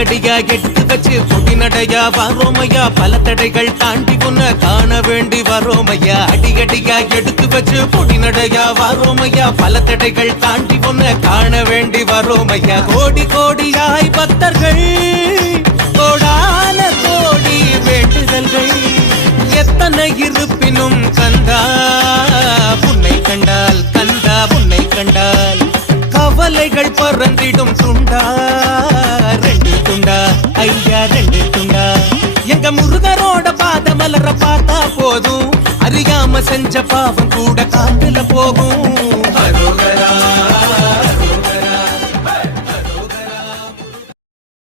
அடியா எடுத்து வச்சு பொடி நடையா வரோமையா பல தடைகள் தாண்டி உன்னை காண வேண்டி வரோமையா அடியடியா எடுத்து வச்சு பொடி நடையா வரோமையா பல தடைகள் தாண்டி உன்னை காண வேண்டி வரோமையா கோடி கோடியாய் பக்தர்கள் கோடான கோடி வேண்டுதல்கள் எத்தனை இருப்பினும் கந்தா உன்னை கண்டால் கந்தா உன்னை கண்டால் கவலைகள் பறந்திடும் துண்டா ரெண்டு துண்டா ஐயா ரெண்டு துண்டா எங்க முருகரோட பாத மலர பார்த்தா போதும் அறியாம செஞ்ச பாவம் கூட காட்டுல போகும்